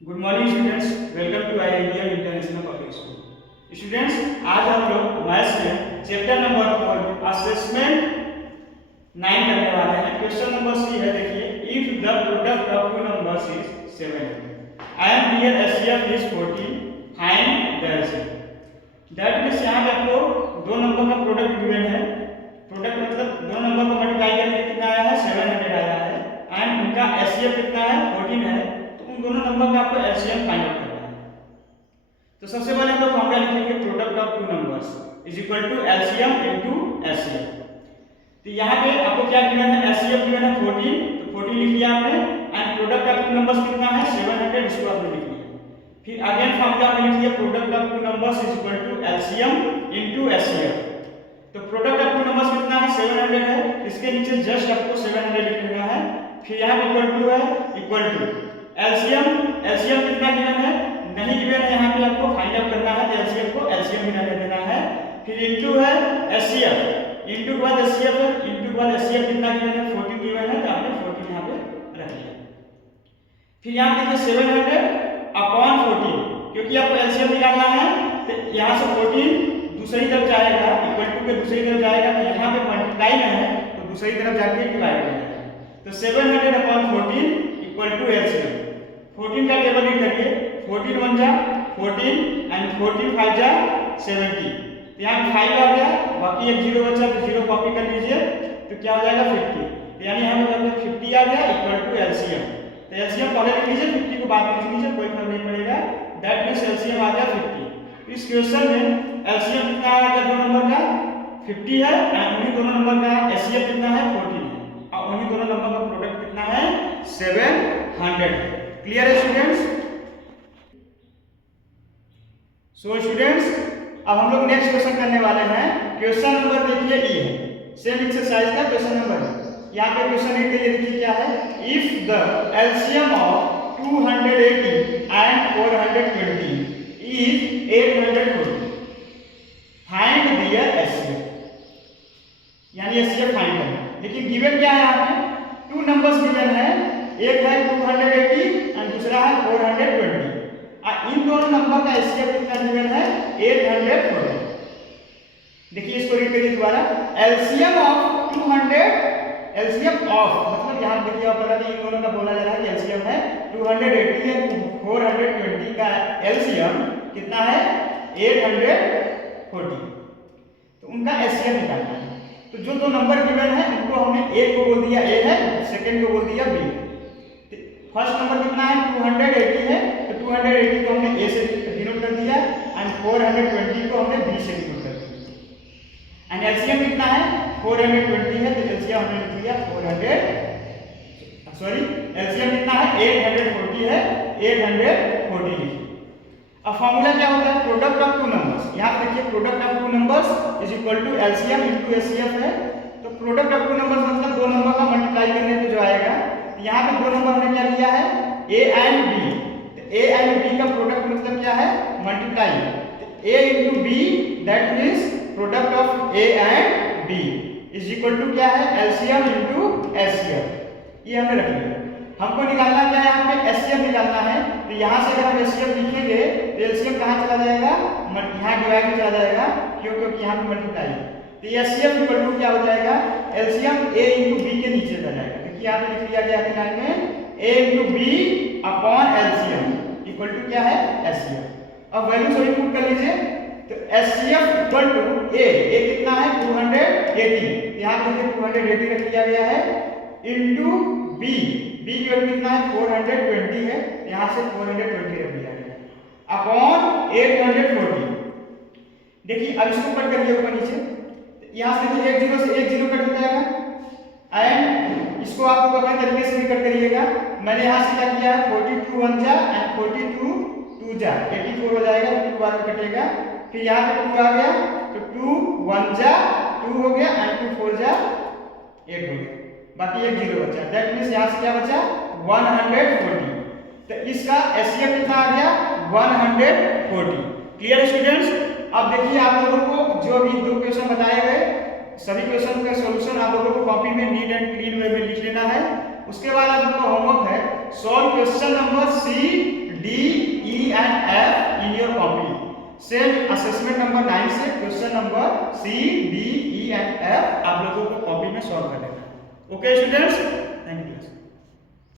Good morning students, welcome to I Indian international public school. Students, आज हम लोग maths में चैप्टर नंबर 4 असेसमेंट 9 करने वाले हैं। क्वेश्चन नंबर सी है, देखिए, if the product of two numbers is 7 I am here HCF is 14 find the HCF. That means यहां पे आपको दो नंबर का प्रोडक्ट गिवन है। प्रोडक्ट मतलब दो नंबर को मल्टीप्लाई करके कितना आया है, 700 आया है, एंड उनका एचसीएफ कितना है, 14 है। दोनों नंबर का आपको एलसीएम फाइंड आउट करना है। तो सबसे पहले हम लोग फॉर्मूला लिखेंगे, product of two numbers is equal to LCM into HCF. तो यहाँ पे आपको क्या गिवन है, एचसीएफ गिवन है 14, तो 14 लिख लिया आपने, and product of two numbers कितना है 700, इसको आपने लिख लिया। फिर अगेन फॉर्मूला में लिख लिया, product of two numbers is equal to LCM into HCF. तो प्रोडक्ट ऑफ टू नंबर्स कितना है 700 है, इसके नीचे जस्ट आपको 700 लिख लेना है। फिर यहाँ पे इक्वल टू है, इक्वल टू एलसीएम। एलसीएम कितना गिवन है, नहीं गिवन है, यहाँ पे आपको फाइंड आउट करना है, तो एलसीएम को एलसीएम ही रहने देना है। फिर इनटू है एचसीएफ, इनटू के बाद एचसीएफ है, इनटू के बाद एचसीएफ कितना गिवन है 14 गिवन है, तो आपने 14 यहाँ पे रख लिया। फिर यहाँ पे देखिए 700 अपॉन 14, क्योंकि आपको एलसीएम निकालना है, तो यहाँ से 14 दूसरी तरफ जाएगा, इक्वल टू के दूसरी तरफ जाएगा, तो यहाँ पे मल्टीप्लाई में है तो दूसरी तरफ जाके डिवाइड हो जाएगा। तो 700 अपॉन 14 इक्वल टू एलसीएम। 14 का टेबल रीड करिए, 14 1 जा 14 एंड 14 5 जा 70। तो यहाँ 5 आ गया, बाकी एक 0 बचा, तो 0 कॉपी कर लीजिए, तो क्या हो जाएगा 50। तो यानी यहाँ पे 50 आ गया इक्वल टू एलसीएम। तो एलसीएम पहले लिख लीजिए, 50 को बाद में लिख लीजिए, कोई फर्क नहीं पड़ेगा। दैट मींस एलसीएम आ गया 50। इस क्वेश्चन में एलसीएम कितना आ गया, दो नंबर का 50 है, एंड उन्हीं दोनों नंबर का एचसीएफ कितना है 14 है, और उन्हीं दोनों नंबर का प्रोडक्ट कितना है 700। क्लियर है स्टूडेंट्स? सो स्टूडेंट्स, अब हम लोग नेक्स्ट क्वेश्चन करने वाले हैं। क्वेश्चन नंबर देखिए ई है, सेम एक्सरसाइज का क्वेश्चन नंबर है। यहाँ पे क्वेश्चन रीड करिए, देखिए क्या है, if the LCM of 280 and 420 is 840 find their HCF. यानी एचसीएफ फाइंड करना है, लेकिन गिवन क्या है, यहाँ पे टू नंबर्स गिवन है, एक है 280 एंड दूसरा है 420, और इन दोनों नंबर का एचसीएफ कितना गिवन है 840। देखिए इसको रीड करिए दोबारा, एलसीएम ऑफ 200, एलसीएम ऑफ मतलब यहाँ देखिए आप पता इन दोनों का बोला जा रहा है कि एलसीएम है 280 एंड 420 का एलसीएम कितना है 840, तो उनका एचसीएफ निकालना है। तो जो दो नंबर गिवन है उनको हमने एक को बोल दिया ए है, सेकंड को बोल दिया बी है। फर्स्ट नंबर कितना है 280 है, तो 280 को हमने ए से डिनोट कर दिया, एंड 420 को हमने बी से डिनोट कर दिया। एंड एलसीएम कितना है 420 है, तो एलसीएम हमने लिख दिया 400, सॉरी एलसीएम कितना है 840 है, 840 लिखिए। अब फॉर्मूला क्या होता है, प्रोडक्ट ऑफ टू नंबर्स। यहाँ पे देखिए product of two numbers is equal to LCM into HCF है। तो प्रोडक्ट ऑफ टू नंबर्स मतलब दो नंबर का मल्टीप्लाई करने पे जो आएगा, यहाँ पे दो नंबर हमने क्या लिया है a एंड b। तो a एंड b का प्रोडक्ट मतलब क्या है मल्टीप्लाई, तो a into b that means product of a and b is equal to क्या है एलसीएम इनटू एचसीएफ। ये हमने रख लिया। हमको निकालना क्या है, यहाँ पे एचसीएफ निकालना है। तो यहाँ से अगर हम एचसीएफ लिखेंगे तो एलसीएम कहाँ चला जाएगा, यहाँ डिवाइड में चला जाएगा, क्योंकि यहाँ पे मल्टीप्लाई है। तो एचसीएफ इक्वल टू क्या हो जाएगा, एलसीएम a इनटू b के नीचे चला जाएगा, क्योंकि यहाँ पे लिख लिया गया है लाइन में a into b upon LCM equal to क्या है एचसीएफ। अब वैल्यू सभी पुट कर लीजिए, तो एचसीएफ इक्वल टू a कितना है 280, यहाँ पे देखिए 280 रख दिया गया है, इनटू b की वैल्यू कितना है 420 है, यहाँ से 420 रख दिया गया अपॉन 840। देखिए अब इसको कट करिए ऊपर नीचे, यहाँ से देखिए एक जीरो से एक जीरो कट हो जाएगा, एंड इसको आप अपने तरीके से भी कट करिएगा। मैंने यहाँ से क्या किया है 42 1 जा एंड 42 2 जा 84 हो जाएगा, तो 2 बार कटेगा। फिर यहाँ पे 2 आ गया, तो 2 1 जा 2 हो गया, एंड 2 4 जा 8 हो गया, बाकी एक जीरो बचा। दैट मींस यहाँ से क्या बचा 140। तो इसका एचसीएफ कितना आ गया 140। Clear students? अब देखिए आप लोगों को जो भी दो क्वेश्चन बताए गए सभी क्वेश्चन का सॉल्यूशन आप लोगों को कॉपी में नीट एंड क्लीन वे में लिख लेना है। उसके बाद आप लोगों का होमवर्क है solve question number C D same assessment number 9 से question number C, D, E and F आप लोगों को कॉपी में सॉल्व कर लेना है। Okay students, thank you.